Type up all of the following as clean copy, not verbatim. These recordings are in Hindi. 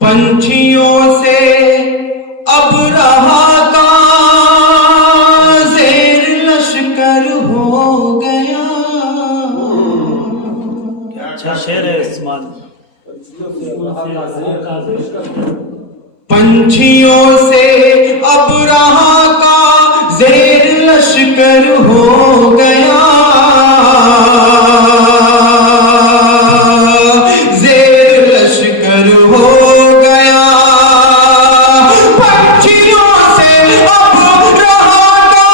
पंछियों से अब रहा कहाँ, ज़ेर लश्कर हो गया। क्या अच्छा शेर है इस्माइल। पंछियों से अब रहा का ज़ेर लश्कर हो गया, ज़ेर लश्कर हो गया। पंछियों से अब रहा का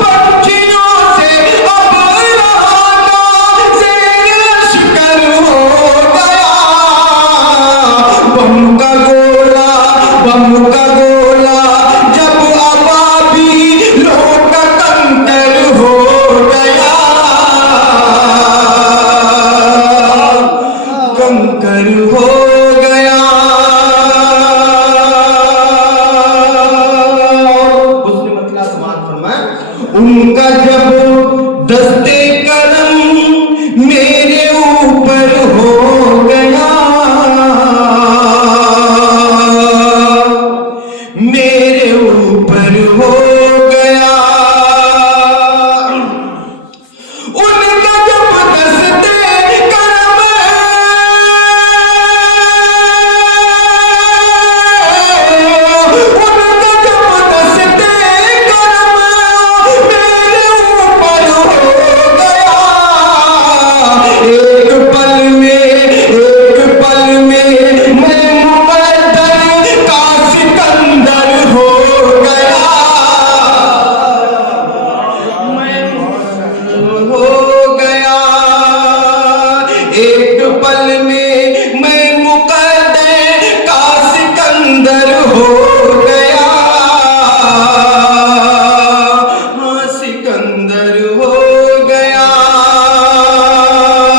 पंछियों से अब रहा का ज़ेर लश्कर हो गया। बम का गोला जब अबाबीलों का कंकर हो गया, कंकर हो गया। उसने मतलब समाज फरमाया, उनका जब दस्ते करम मेरे ऊपर हो गया, मेरे ऊपर हो गया। उनका जब दस्ते करम उनका जब दस्ते करम मेरे ऊपर हो गया। एक पल में मैं मुकद्दर का सिकंदर हो गया, मैं हो गया। एक पल में मैं मुकद्दर का सिकंदर हो गया, हाँ सिकंदर हो गया।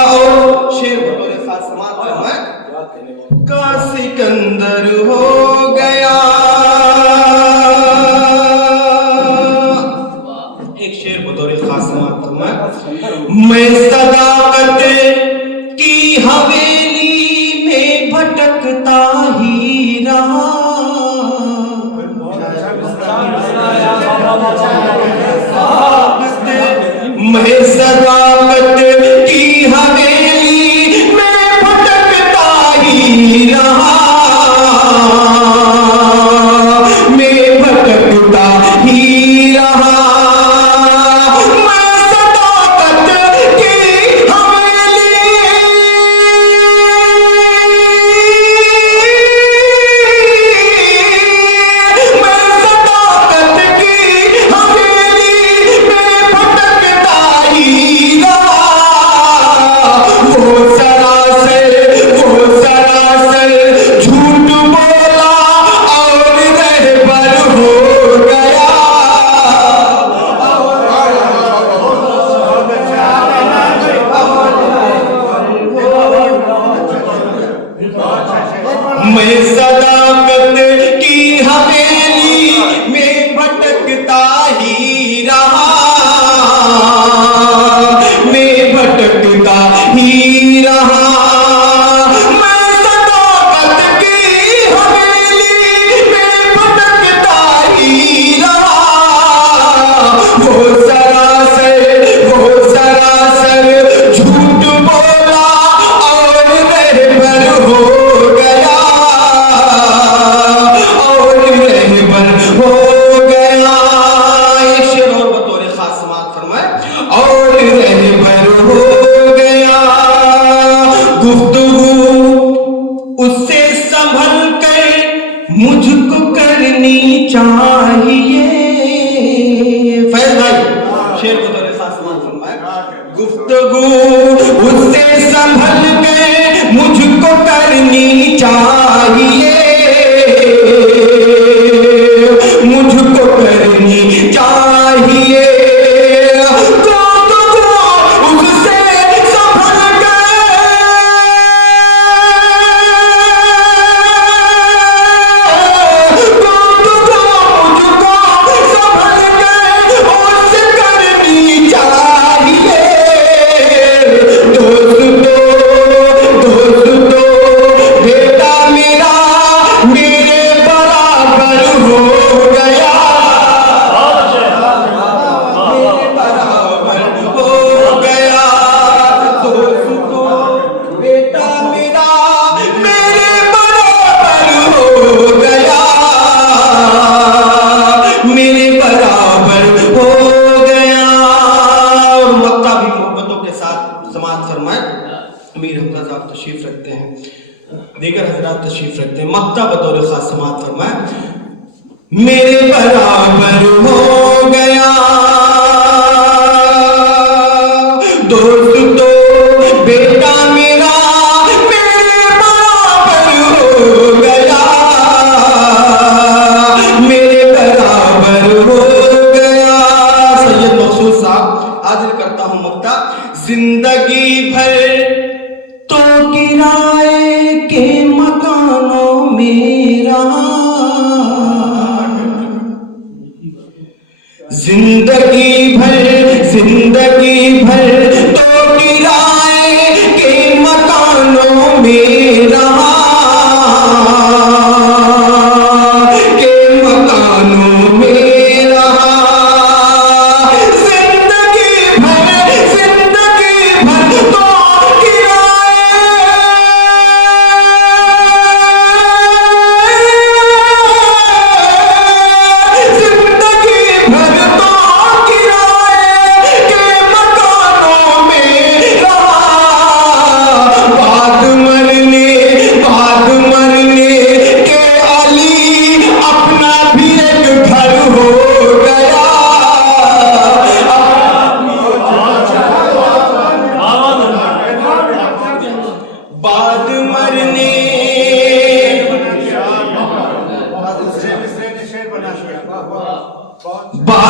और शेर बतौर खास समाज का सिकंदर हो गया। एक शेर बतौर खास समाज मैं सदाकत की हवेली में भटकता ही रहा, मैं सदाकत की हवेली में भटकता ही रहा, मैं भटकता ही रहा। मैं सदाकत की हवेली मैं सदाकत की हवेली में भटकता ही रहा। वो सरासर झूठ बोला और रहबर हो गया, मैं सदाकत की हवेली में भटकता ही रहा, मैं भटकता ही रहा। मैं सदाकत की हवेली में भटकता ही रहा। वो सरासर झूठ बोला और रहबर हो गया, और रहबर हो गया। एक शेर और बतौर खास समाज फरमाए, और रहबर हो गया। गुफ्तगू उससे संभल कर मुझको करनी चाहिए। फैज भाई शेर बतौर खास समाज फरमाए, गुफ्तगू उससे संभल कर मुझको करनी चाहिए, मुझको करनी चाहिए। उससे संभल कर मुझको तशरीफ रखते हैं। मक्ता बतौर खास समात फरमाए, मेरे बराबर हो गया दोस्त तो बेटा मेरा, मेरे बराबर हो गया, मेरे बराबर हो गया। सैयद मकसूद साहब हाजिर करता हूं मक्ता। जिंदगी भर तो किराए के मकानों में रहा, जिंदगी भर तो किराए के मकानों में रहा, के मकानों में रहा। जिंदगी भर तो बाद